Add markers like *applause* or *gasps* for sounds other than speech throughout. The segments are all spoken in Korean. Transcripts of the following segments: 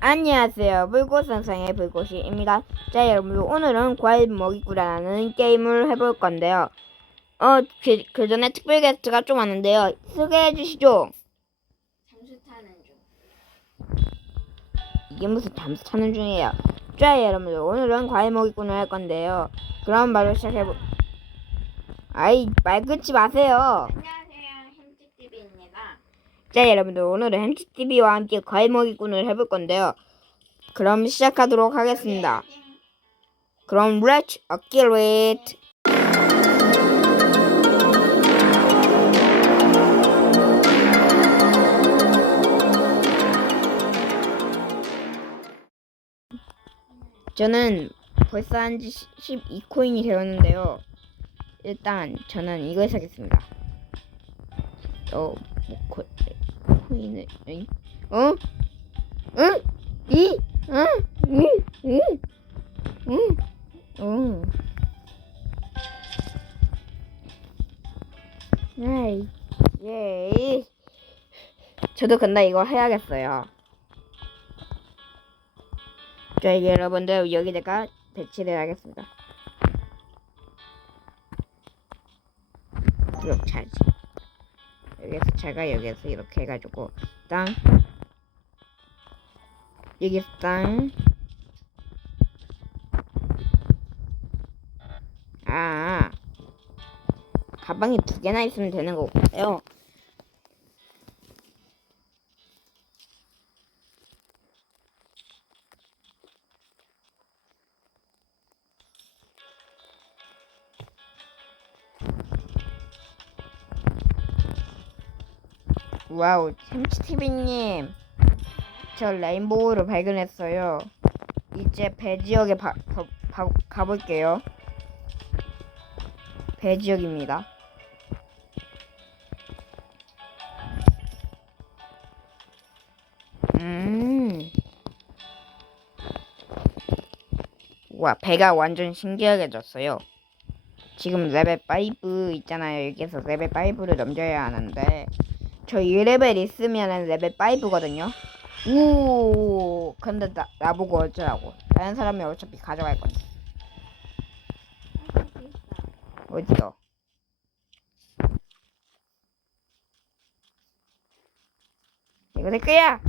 안녕하세요. 불꽃선상의 불꽃이입니다. 자, 여러분, 오늘은 과일 먹이꾸라는 게임을 해볼 건데요. 어, 그, 그 전에 특별 게스트가 좀 왔는데요. 소개해 주시죠. 잠수 타는 중. 이게 무슨 잠수 타는 중이에요. 자, 여러분, 오늘은 과일 먹이꾼을 할 건데요. 그럼 바로 시작해보, 아이, 말 끊지 마세요. 안녕하세요, 햄찌TV입니다. 자, 여러분들, 오늘은 햄치TV와 함께 과일 먹이꾼을 해볼 건데요. 그럼 시작하도록 하겠습니다. 그럼 let's get it. 저는 벌써 한 지 12코인이 되었는데요. 일단 저는 이걸 사겠습니다. 어, 뭐, 응? 어? 응? 이? 응? 응? 응? 응? 응? 예. 저도 근데 이거 해야겠어요. 자, 여러분들 여기다가 배치를 하겠습니다. 그럼 차지. 여기서 차가 여기서 이렇게 해가지고 땅 여기서 땅 아, 가방이 두 개나 있으면 되는 거고요. 와우, 햄치티비님, 저 레인보우를 발견했어요. 이제 배 지역에 바, 바, 바, 가볼게요. 배 지역입니다. 음. 와, 배가 완전 신기하게 졌어요. 지금 레벨 5 있잖아요. 여기서 레벨 5를 넘겨야 하는데 저 1레벨 있으면은 레벨 5거든요. 우 근데 나, 나보고 어쩌라고. 다른 사람이 어차피 가져갈 건데. 어디요? 이거 내 거야.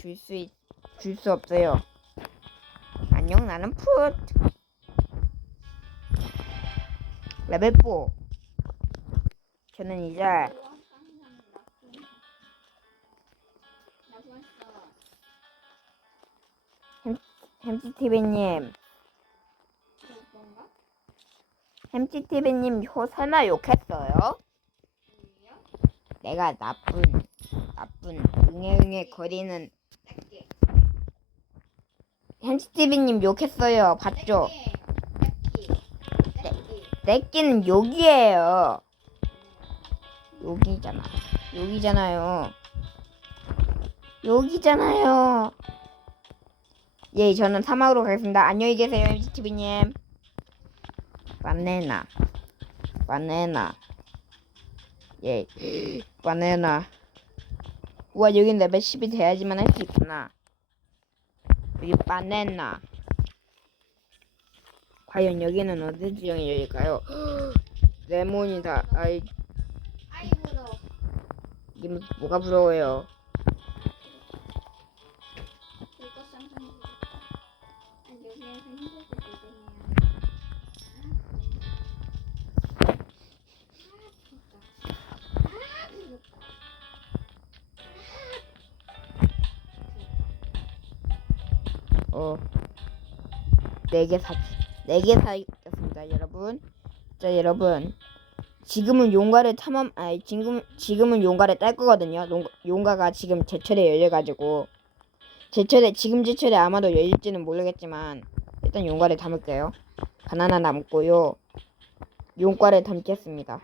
줄 수 있, 줄 수 없어요. 안녕, 나는 풋. 레벨 4. 저는 이제 햄찌티비님, 햄찌티비님 호 설마 욕했어요? 내가 나쁜 나쁜 응애응애 거리는 햄찌티비님 욕했어요. 봤죠? 내끼는 욕이에요. 욕이잖아. 욕이잖아요. 욕이잖아요. 예, 저는 사막으로 가겠습니다. 안녕히 계세요, MCTV님. 바나나. 바나나. 예, 바나나. 우와, 여긴 레벨 10이 돼야지만 할 수 있구나. 여기 바나나. 과연 여기는 어디 지형이 열릴까요? *gasps* 레몬이다. 아이, 이게 뭐- 뭐가 부러워요? 어, 네개 사, 네개 사겠습니다, 여러분. 자, 여러분. 지금은 용가를 탐험, 아니, 지금, 지금은 용가를 딸 거거든요. 용, 용가가 지금 제철에 열려 가지고. 제철에, 지금 제철에 아마도 열릴지는 모르겠지만, 일단 용가를 담을게요. 바나나 남고요. 용과를 담겠습니다.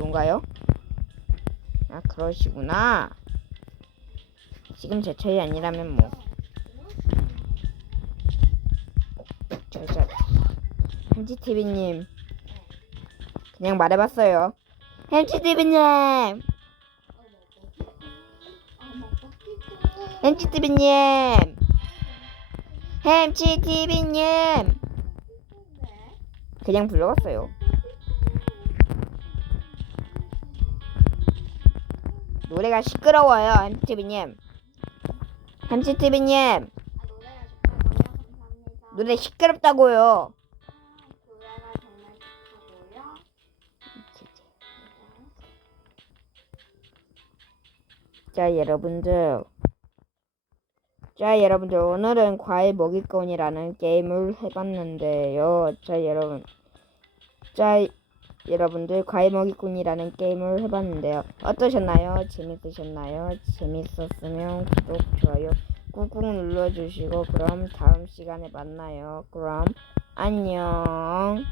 용가요? 아, 그러시구나. 지금 제철이 아니라면 뭐. 저, 저, 햄찌TV님. 그냥 말해봤어요. 햄찌TV님! 햄치TV님! 햄치TV님! 네. 그냥 불러봤어요. 노래가 시끄러워요, 좋다고요? 감사합니다. 노래 시끄럽다고요. 자, 여러분들. 자, 여러분들. 오늘은 과일 먹이꾼이라는 게임을 해봤는데요. 자, 여러분. 자, 여러분들. 과일 먹이꾼이라는 게임을 해봤는데요. 어떠셨나요? 재밌으셨나요? 재밌었으면 구독, 좋아요 꾹꾹 눌러주시고, 그럼 다음 시간에 만나요. 그럼, 안녕.